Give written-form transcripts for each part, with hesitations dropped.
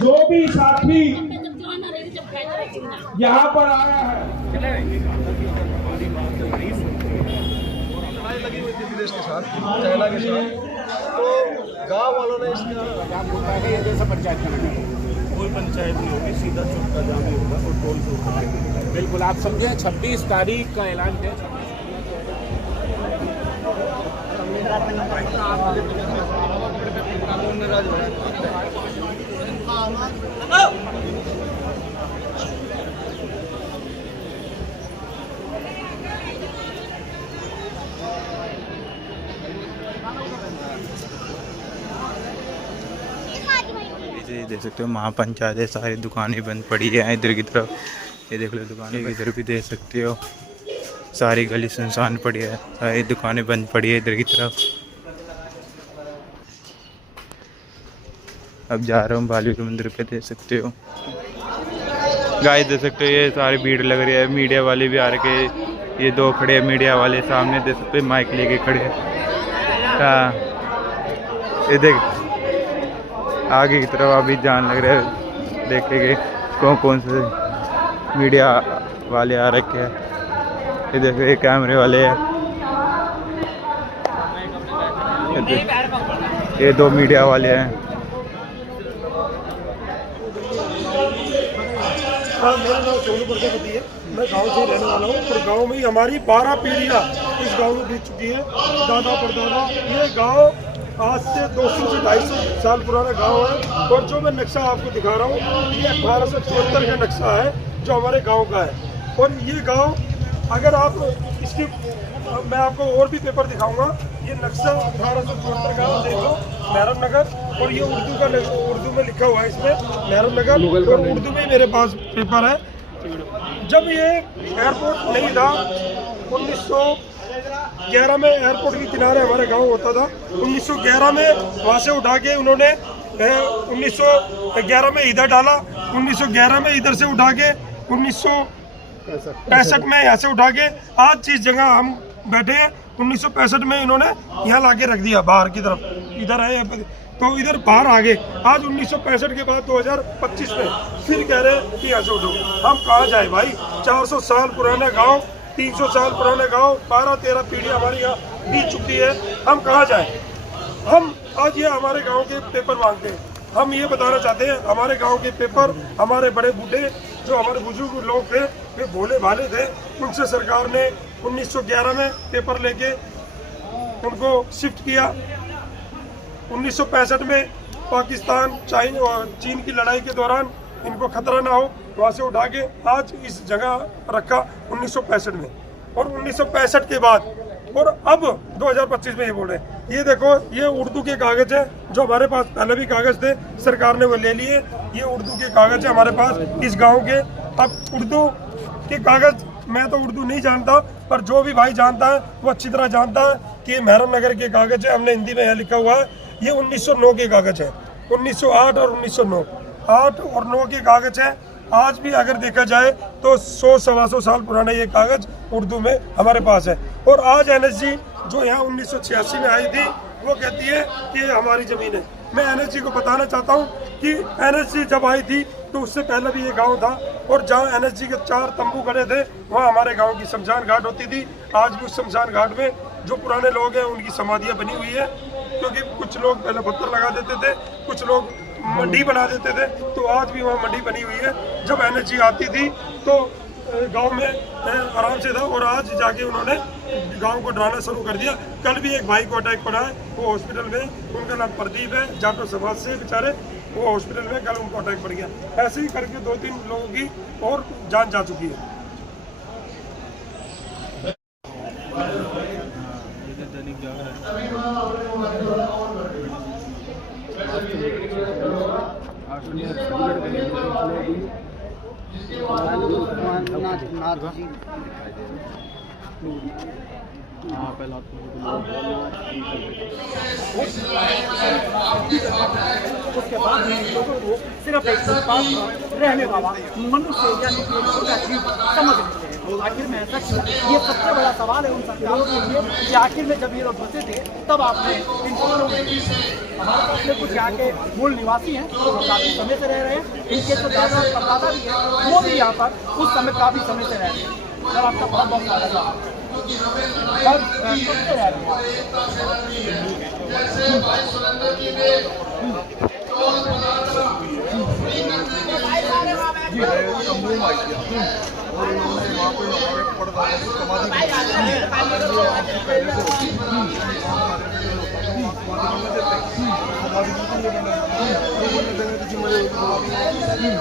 जो भी साथी यहाँ पर आया है, लगी हुई थी विदेश के साथ, चाइना के साथ, तो गांव वालों ने इसका जैसा पंचायत का कोई पंचायत नहीं होगी, सीधा चुटका जाम होगा और टोल से ऊपर। बिल्कुल आप समझे 26 तारीख का ऐलान है। ये देख सकते हो महापंचायत है, सारी दुकानें बंद पड़ी है इधर की तरफ। ये देख लो दुकानें इधर भी देख सकते हो, सारी गली सुनसान पड़ी है, सारी दुकानें बंद पड़ी है इधर की तरफ। अब जा रहा हूँ बालीपुर मंदिर पे, देख सकते हो गाइस, देख सकते हो ये सारी भीड़ लग रही है। मीडिया वाले भी आ रखे, ये दो खड़े हैं मीडिया वाले सामने, देख सकते हो माइक लेके खड़े हैं। ये देख आगे की तरफ अभी जान लग रहा है, देखेंगे कौन कौन से मीडिया वाले आ रखे हैं। ये देखो ये कैमरे वाले हैं, ये दो मीडिया वाले हैं। हाँ, मेरा नाम सोनू प्रजापति है, मैं गांव से रहने वाला हूँ और गांव में ही हमारी 12 पीढ़ियाँ इस गांव में बीत चुकी है, दादा परदादा। ये गांव आज से 200 से 250 साल पुराना गांव है और जो मैं नक्शा आपको दिखा रहा हूँ ये 1874 का नक्शा है जो हमारे गांव का है। और ये गांव अगर आप इसकी मैं आपको और भी पेपर दिखाऊंगा, ये नक्शा 1874 का देख लो, मेहरम नगर, और ये उर्दू में लिखा हुआ है इसमें मेहरम नगर, और उर्दू में मेरे पास पेपर है। जब ये एयरपोर्ट नहीं था 1911 में, एयरपोर्ट के किनारे हमारे गांव होता था। 1911 में वहाँ से उठा के उन्होंने 1911 में इधर डाला, 1911 में इधर से उठा के 1965 में यहाँ से उठा के आज जिस जगह हम बैठे हैं 1965 में इन्होंने यहाँ ला के रख दिया बाहर की तरफ, इधर है तो इधर बाहर आ गए। आज 1965 के बाद 2025 में फिर कह रहे हैं कि यहाँ से उठो। हम कहाँ जाए भाई, 400 साल पुराना गांव, 300 साल पुराना गांव, 12-13 पीढ़ी हमारी यहाँ बीत चुकी है, हम कहाँ जाए। हम आज ये हमारे गांव के पेपर मांगते हैं, हम ये बताना चाहते हैं हमारे गांव के पेपर, हमारे बड़े बूढ़े जो हमारे बुजुर्ग लोग थे वे भोले भाले थे, उनसे सरकार ने 1911 में पेपर लेके उनको शिफ्ट किया। 1965 में पाकिस्तान चाइना और चीन की लड़ाई के दौरान इनको खतरा ना हो वहाँ से उठा के आज इस जगह रखा 1965 में, और 1965 के बाद और अब 2025 में ये बोल रहे हैं। ये देखो ये उर्दू के कागज है, जो हमारे पास पहले भी कागज थे सरकार ने वो ले लिए। ये उर्दू के कागज है हमारे पास इस गांव के। अब उर्दू के कागज मैं तो उर्दू नहीं जानता, पर जो भी भाई जानता है वो अच्छी तरह जानता है कि ये मेहरम नगर के कागज है, हमने हिंदी में यहाँ लिखा हुआ है। ये 1909 के कागज है, 1908 और 1909, 8 और 9 के कागज है। आज भी अगर देखा जाए तो 100-125 साल पुराना ये कागज उर्दू में हमारे पास है। और आज एनएसजी जो यहाँ 1986 में आई थी वो कहती है कि ये हमारी ज़मीन है। मैं एनएसजी को बताना चाहता हूँ कि एनएसजी जब आई थी तो उससे पहले भी ये गांव था, और जहाँ एनएसजी के 4 तंबू खड़े थे वहाँ हमारे गांव की शमशान घाट होती थी। आज भी उस शमशान घाट में जो पुराने लोग हैं उनकी समाधियाँ बनी हुई है, क्योंकि कुछ लोग पहले पत्थर लगा देते थे, कुछ लोग मंडी बना देते थे, तो आज भी वहाँ मंडी बनी हुई है। जब एनएसजी आती थी तो गांव में आराम से था, और आज जाके उन्होंने गांव को डराना शुरू कर दिया। कल भी एक भाई को अटैक पड़ा है, वो हॉस्पिटल में, उनका नाम प्रदीप है, जाटो समाज से बेचारे, वो हॉस्पिटल में कल उनको अटैक पड़ गया। ऐसे ही करके 2-3 लोगों की और जान जा चुकी है। उसके बाद लोगों को सिर्फ एक पास रहने वाला मनुष्य यानी कि समझ लेते हैं। आखिर में ऐसा क्यों? ये सबसे बड़ा सवाल है उन सरकारों के लिए कि आखिर में जब ये लोग बचे थे तब आपने इनको क्यों नहीं? हमारे पास में कुछ यहाँ के मूल निवासी हैं तो वो काफ़ी समय से रह रहे हैं, इनके तो दादा परदादा भी है, वो भी यहाँ पर उस समय काफ़ी समय से रह रहे हैं। सर आपका बहुत बहुत स्वागत है। सर कब से रह रहे हैं? और उन्होंने वहाँ पे हमारे परदादा की समाधि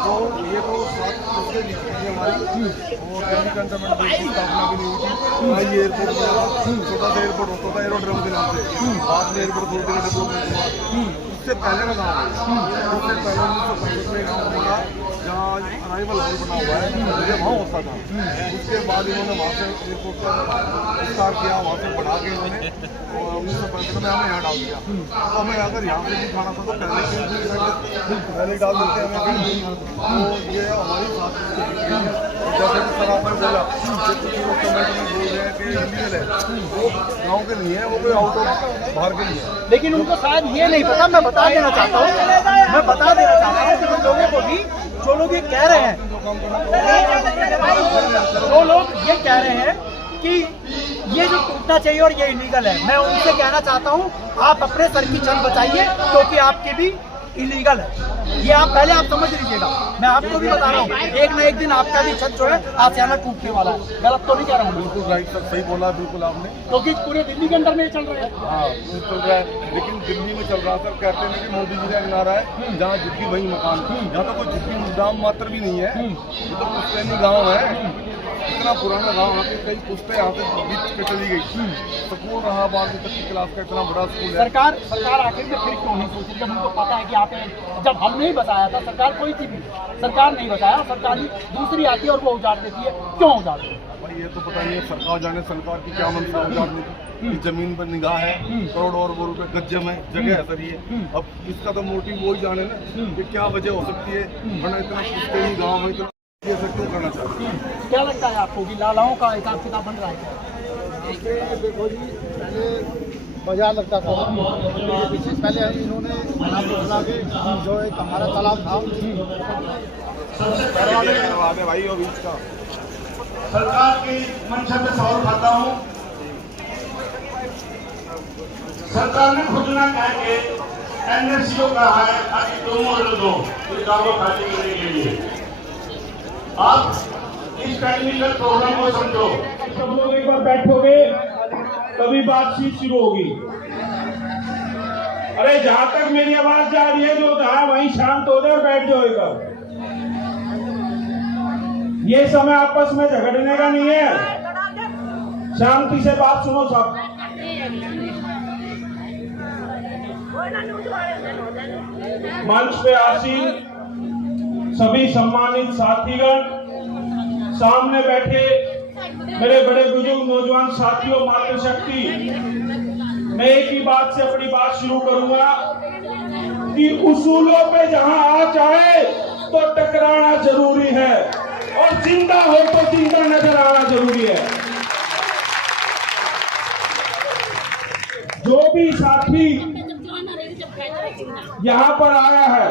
तो ये तो 7 उसके हमारी और दिल्ली कंटोनमेंट बोर्ड की स्थापना भी नहीं हुई थी। ना ये एयरपोर्ट छोटा सा एयरपोर्ट होता था एरोड्रम के नाम से, बाद में एयरपोर्ट खोलते गए डेवलपमेंट हुआ। उससे पहले का गाँव है, उससे पहले 1965 में गाँव बना जहाँ अराइवल हॉल बना हुआ है, मुझे वहाँ होता था। उसके बाद इन्होंने वहाँ से एयरपोर्ट का विस्तार किया, वहाँ से बढ़ा के इन्होंने 1965 में हमें यहाँ डाल दिया। तो हमें अगर यहाँ से भी खाना था तो पहले डाल देते हैं हमें। तो ये हमारी बात जैसे कि सर आपने बोला कुछ लोग कमेंट में बोल रहे हैं कि इलीगल है, वो गाँव के नहीं है, वो कोई आउट ऑफ बाहर के लिए है। लेकिन उनको शायद ये नहीं पता। मैं बता देना चाहता हूँ कि उन लोगों को भी जो लोग ये कह रहे हैं, जो लोग ये कह रहे हैं कि ये जो टूटना चाहिए और ये इलीगल है, मैं उनसे कहना चाहता हूँ आप अपने सर की छत बचाइए क्योंकि आपकी भी इलीगल है। ये आप पहले आप समझ लीजिएगा। मैं आपको भी बता रहा हूँ एक ना एक दिन आपका भी छत जो है आसियाना टूटने वाला है। गलत तो नहीं कह रहा हूँ? बिल्कुल राइट सर, सही बोला बिल्कुल आपने। क्योंकि पूरे दिल्ली के अंदर में चल रहा है। हाँ चल रहा है, लेकिन दिल्ली में चल रहा है सर। कहते हैं कि मोदी जी का एक नारा है जहाँ झुग्गी वही मकान। यहाँ तो कोई झुग्गी दाम मात्र भी नहीं है, ये तो पुश्तैनी गाँव है। इतना पुराना गाँव है, कई पुश्तें यहाँ से बीच पे चली गई। स्कूल रहा 12वीं तक की क्लास का, इतना बड़ा स्कूल है। सरकार आखिर में फिर क्यों नहीं सोची जब उनको पता है कि आप जब हमने ही बताया था, सरकार कोई थी भी, सरकार नहीं बताया, सरकार दूसरी आती है और वो उजाड़ देती है। क्यों उजाड़ देती है भाई ये तो पता नहीं है, सरकार जाने सरकार की क्या मंशा उजाड़ने की। जमीन पर निगाह है, करोड़ों और रुपए गज्जम है, जगह है सर ये। अब इसका तो मोटिव वही जाने ना कि क्या वजह हो सकती है, वरना इतना पुश्तैनी गाँव है, इतना ये सब क्यों करना चाहते हैं? क्या लगता है आपको कि लालाओं का हिसाब किताब बन रहा है? देखो जी, पहले बाजार लगता था, पहले इन्होंने बना के जो एक हमारा तालाब था भाई और बीच का सरकार की मंशा पे सवाल खाता हूँ। सरकार ने खुद ना कह के एनएससी को कहा है ताकि 2 मॉडल दो इस गाँव को खाली करने के लिए। आप इस टेक्निकल प्रोग्राम को समझो। सब लोग एक बार बैठोगे तभी बातचीत शुरू होगी। अरे जहां तक मेरी आवाज जा रही है जो जहां वहीं शांत हो जाए और बैठ जाओ एक बार। ये समय आपस में झगड़ने का नहीं है, शांति से बात सुनो सब। मंच पे आसीन सभी सम्मानित साथीगण, सामने बैठे मेरे बड़े बुजुर्ग नौजवान साथियों, मातृशक्ति, मैं एक ही बात से अपनी बात शुरू करूंगा कि उसूलों पे जहां आ जाए तो टकराना जरूरी है और जिंदा हो तो जिंदा नजर आना जरूरी है। जो भी साथी यहाँ पर आया है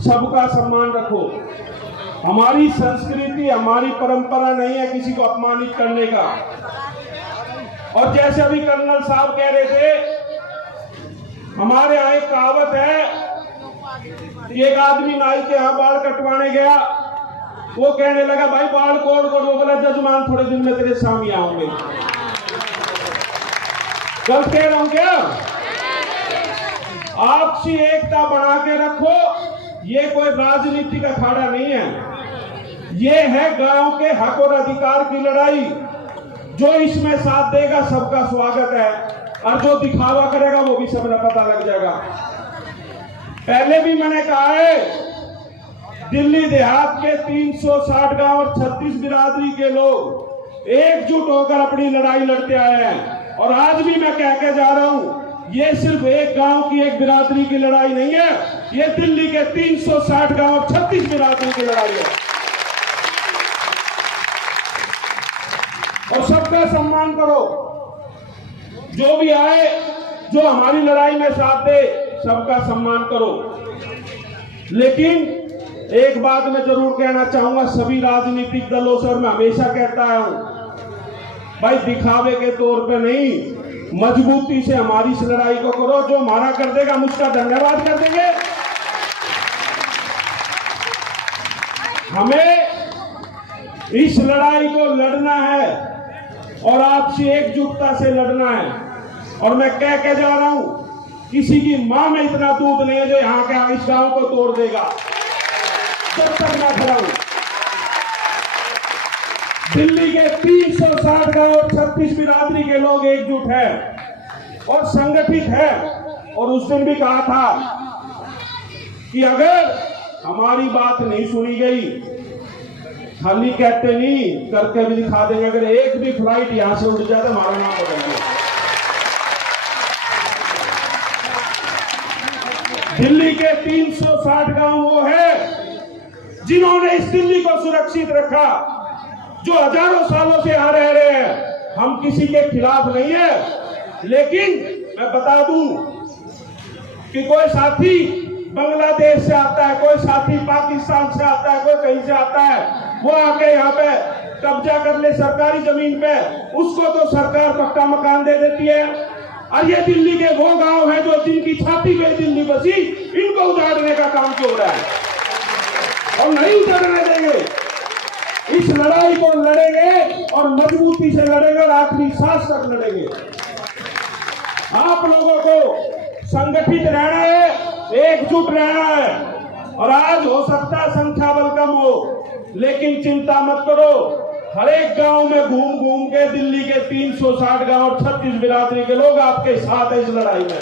सबका सम्मान रखो। हमारी संस्कृति, हमारी परंपरा नहीं है किसी को अपमानित करने का। और जैसे अभी कर्नल साहब कह रहे थे, हमारे यहाँ एक कहावत है कि एक आदमी नाई के यहाँ बाल कटवाने गया, वो कहने लगा भाई बाल कोड़ कोड़, वो बोला जजमान थोड़े दिन में तेरे सामने आऊंगे। गलत कह रहा हूं क्या? आपसी एकता बना के रखो। ये कोई राजनीतिक अखाड़ा नहीं है, ये है गांव के हक और अधिकार की लड़ाई। जो इसमें साथ देगा सबका स्वागत है, और जो दिखावा करेगा वो भी सबका पता लग जाएगा। पहले भी मैंने कहा है, दिल्ली देहात के 360 गांव और 36 बिरादरी के लोग एकजुट होकर अपनी लड़ाई लड़ते आए हैं। और आज भी मैं कह के जा रहा हूं, ये सिर्फ एक गांव की, एक बिरादरी की लड़ाई नहीं है, ये दिल्ली के 360 गांव और 36 बिरादरी की लड़ाई है। सबका सम्मान करो, जो भी आए, जो हमारी लड़ाई में साथ दे, सबका सम्मान करो। लेकिन एक बात मैं जरूर कहना चाहूंगा सभी राजनीतिक दलों से, और मैं हमेशा कहता हूं, भाई दिखावे के तौर पे नहीं, मजबूती से हमारी इस लड़ाई को करो। जो हमारा कर देगा हम उसका धन्यवाद कर देंगे। हमें इस लड़ाई को लड़ना है और आपसे एकजुटता से लड़ना है। और मैं कह के जा रहा हूं, किसी की मां में इतना दूध नहीं है जो यहां के इस गांव को तोड़ देगा। जब तक मैं खड़ा हूं, दिल्ली के 360 गांव और 36 बिरादरी के लोग एकजुट हैं और संगठित हैं। और उस दिन भी कहा था कि अगर हमारी बात नहीं सुनी गई, खाली कहते नहीं, करके भी दिखा देंगे। अगर एक भी फ्लाइट यहां से उड़ जाए तो हमारा नाम बदल गया। दिल्ली के 360 गांव वो है जिन्होंने इस दिल्ली को सुरक्षित रखा, जो हजारों सालों से यहां रह रहे हैं। हम किसी के खिलाफ नहीं है, लेकिन मैं बता दूं कि कोई साथी बांग्लादेश से आता है, कोई साथी पाकिस्तान से आता है, कोई कहीं से आता है, वो आके यहाँ पे कब्जा कर ले सरकारी जमीन पे, उसको तो सरकार पक्का मकान दे देती है। और ये दिल्ली के वो गांव हैं जो जिनकी छाती पे दिल्ली बसी, इनको उजाड़ने का काम क्यों हो रहा है? और नहीं उजाड़ने देंगे। इस लड़ाई को लड़ेंगे और मजबूती से लड़ेंगे और आखिरी सांस तक लड़ेंगे। आप लोगों को संगठित रहना है, एकजुट रहना है। और आज हो सकता है संख्या बल कम हो, लेकिन चिंता मत करो। हर एक गांव में घूम घूम के दिल्ली के 360 गांव और 36 बिरादरी के लोग आपके साथ है इस लड़ाई में।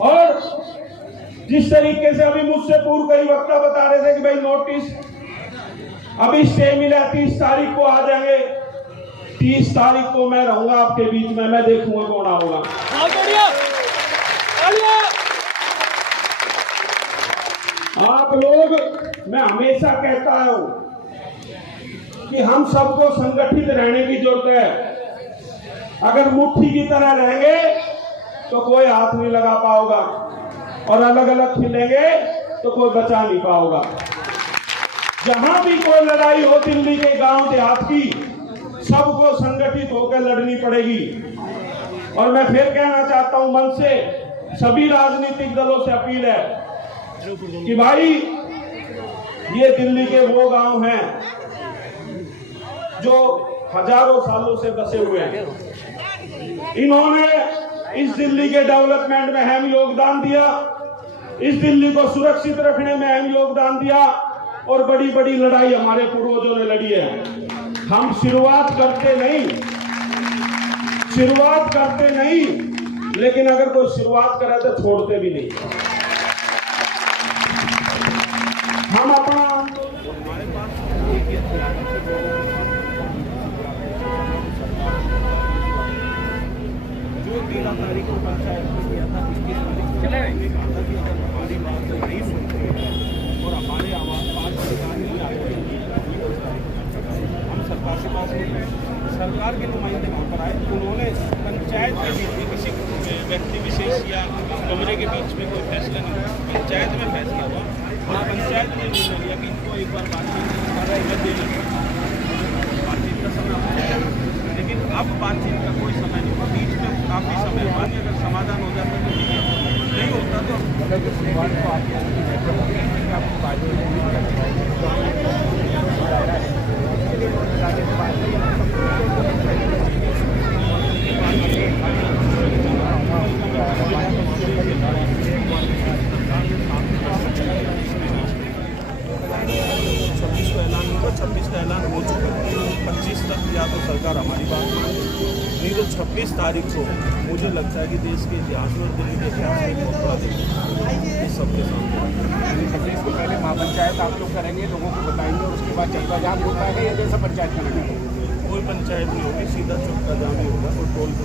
और जिस तरीके से अभी मुझसे पूर्व कई वक्ता बता रहे थे कि भाई नोटिस अभी स्टे मिला, 30 तारीख को आ जाएंगे। 30 तारीख को मैं रहूंगा आपके बीच में, मैं देखूंगा कौन आऊंगा। आप लोग, मैं हमेशा कहता हूं कि हम सबको संगठित रहने की जरूरत है। अगर मुट्ठी की तरह रहेंगे तो कोई हाथ नहीं लगा पाओगा, और अलग अलग खिलेंगे तो कोई बचा नहीं पाओगा। जहां भी कोई लड़ाई हो दिल्ली के गांव देहात की, सबको संगठित होकर लड़नी पड़ेगी। और मैं फिर कहना चाहता हूं, मन से सभी राजनीतिक दलों से अपील है कि भाई ये दिल्ली के वो गांव हैं जो हजारों सालों से बसे हुए हैं। इन्होंने इस दिल्ली के डेवलपमेंट में अहम योगदान दिया, इस दिल्ली को सुरक्षित रखने में अहम योगदान दिया, और बड़ी बड़ी लड़ाई हमारे पूर्वजों ने लड़ी है। हम शुरुआत करते नहीं, लेकिन अगर कोई शुरुआत करे तो छोड़ते भी नहीं। हम अपना जो 13 तारीख को पंचायत में किया था, 21 तारीख चले हमारी बात नहीं सुनते और हमारे आवाज नहीं आते। हम सरकार के पास नहीं, सरकार के नुमाइंदे वहाँ पर आए, उन्होंने पंचायत के बीच में किसी व्यक्ति विशेष या कमरे के बीच में कोई फैसला नहीं हुआ, पंचायत में फैसला हुआ। और पंचायत ने निर्णय लिया कि इनको एक बार बातचीत का समय हो जाएगा, लेकिन अब बातचीत का कोई समय नहीं हुआ। बीच में काफ़ी समय बाद अगर समाधान हो जाता तो नहीं होता तो का ऐलान हो चुका है। 25 तक या तो सरकार हमारी बात माने, नहीं तो 26 तारीख को मुझे लगता है कि देश के इतिहास में, दिल्ली के इतिहास में बहुत बड़ा दिन इस सबके सामने। 26 को पहले महापंचायत आप लोग करेंगे, लोगों को बताएंगे, और उसके बाद चक्का जाम होता है या जैसा पंचायत करेंगे? कोई पंचायत नहीं होगी, सीधा चक्का जाम ही होगा और टोल पे।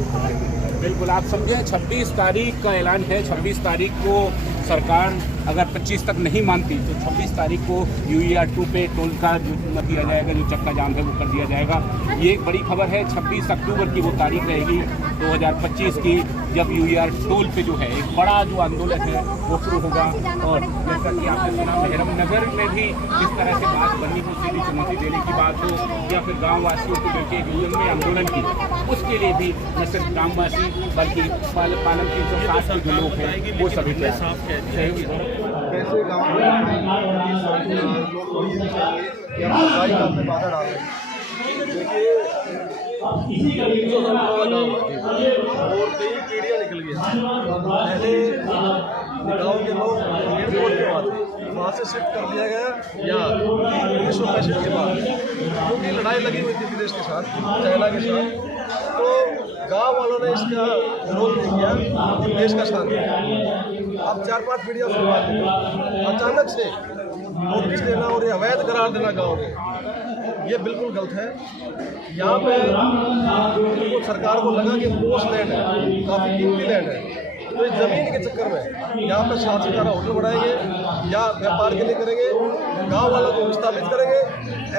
बिल्कुल, आप समझे 26 तारीख का ऐलान है। 26 तारीख को सरकार अगर 25 तक नहीं मानती तो 26 तारीख को UER 2 पे टोल का जो दिया जाएगा, जो चक्का जाम है वो कर दिया जाएगा। ये एक बड़ी खबर है। 26 अक्टूबर की वो तारीख रहेगी 2025 की, जब UER टोल पे जो है एक बड़ा जो आंदोलन है वो शुरू होगा। और जैसा कि आपने सुना, मेहरम नगर में भी जिस तरह से बात बननी हो, सीधी चुनौती देने की बात हो या फिर गाँव वासियों को लेकर यूनियन में आंदोलन की, उसके लिए भी न सिर्फ ग्रामवासी बल्कि पालन 360 के जो लोग हैं वो सभी कैसे गाँव में लोग ये चाहिए कि हम सफाई काम में बाधा डाल रहे हैं। देखिए गाँव है और कई पीढ़ियाँ निकल गई। पहले गाँव के लोग एयरपोर्ट के बाद वहाँ से शिफ्ट कर दिया गया या 1965 के बाद, क्योंकि लड़ाई लगी हुई थी विदेश के साथ, चाइना के साथ, तो गांव वालों ने इसका विरोध नहीं किया और देश का साथ दिया। अब 4-5 पीढ़ियों से बात है, अचानक से नोटिस देना और ये अवैध करार देना गाँव में, ये बिल्कुल गलत है। यहाँ पे बिल्कुल सरकार को लगा कि पोस्ट लैंड है, काफ़ी कीमती लैंड है, तो इस जमीन के चक्कर में यहाँ पे 7 सितारा होटल बनाएंगे या व्यापार के लिए करेंगे, गांव वालों को विस्थापित करेंगे।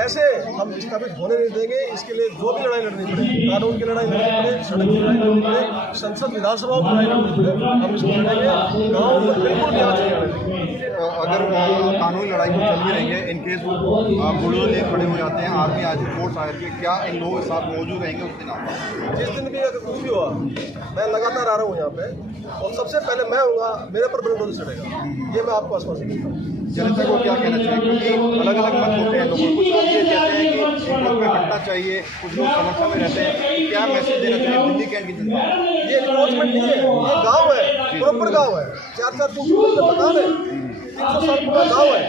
ऐसे हम विस्थापित होने नहीं देंगे। इसके लिए जो भी लड़ाई लड़नी पड़े, कानून की लड़ाई लड़नी पड़े, सड़क की लड़ाई लड़नी पड़े, संसद विधानसभाओं की लड़ाई लड़नी पड़े, हम इसको लड़ेंगे। गाँव में बिल्कुल भी आज नहीं लड़ेंगे। अगर कानूनी लड़ाई को चल भी रही है, इनकेस बुलडोजर खड़े हो जाते हैं, आर्मी आज फोर्स आकर के, क्या इन लोगों के साथ मौजूद रहेंगे उस दिन आप? जिस दिन भी अगर कुछ भी हुआ, मैं लगातार आ रहा हूँ यहाँ पे और सबसे पहले मैं होगा, मेरे पर बुलडोजर चढ़ेगा, ये मैं आपको आश्वासन देता हूँ। जनता को क्या कहना चाहिए, क्योंकि अलग अलग मत होते हैं लोगों, कुछ लोग ये कहते हैं कि एक पे हटना चाहिए, कुछ लोग समस्या में रहते हैं, क्या मैसेज देना चाहिए दिल्ली कैंट की जनता? ये इन्क्रोचमेंट नहीं है, ये गाँव है, प्रॉपर गाँव है, 4-4 मकान है, 300 साल पूरा गाँव है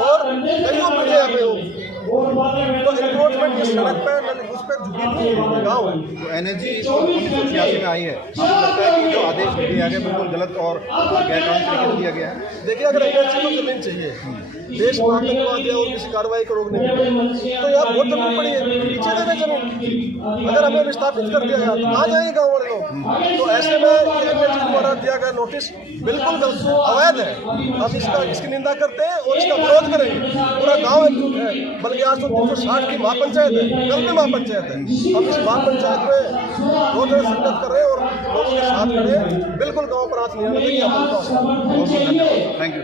और कईयों पीढ़ियाँ यहाँ पे हो, तो इन्क्रोचमेंट की सड़क पे उस पर झुकी नहीं गाँव है। तो NHG 1986 में आई है, आपको लगता है कि जो आदेश दिया गया बिल्कुल गलत और गैरकानूनी तरीके से दिया गया है? देखिए, अगर NHG को जमीन चाहिए देश को आतंकवाद या और किसी कार्रवाई को रोकने के लिए, तो यार बहुत जमीन पड़ी है, पीछे दे दें जमीन। अगर हमें विस्थापित कर दिया जाए तो कहाँ जाएंगे गाँव वाले लोग? तो ऐसे में NHG द्वारा दिया गया नोटिस बिल्कुल गलत, अवैध है। हम इसकी निंदा करते हैं और इसका विरोध करेंगे। पूरा गाँव एकजुट है, बल्कि आज तो 360 की महापंचायत है, कल भी महापंचायत है। हम इस महापंचायत में रोज संगत कर रहे हैं और लोगों के साथ खड़े हैं। बिल्कुल गाँव पर आज नहीं आने देंगे। बहुत बहुत धन्यवाद। Thank you.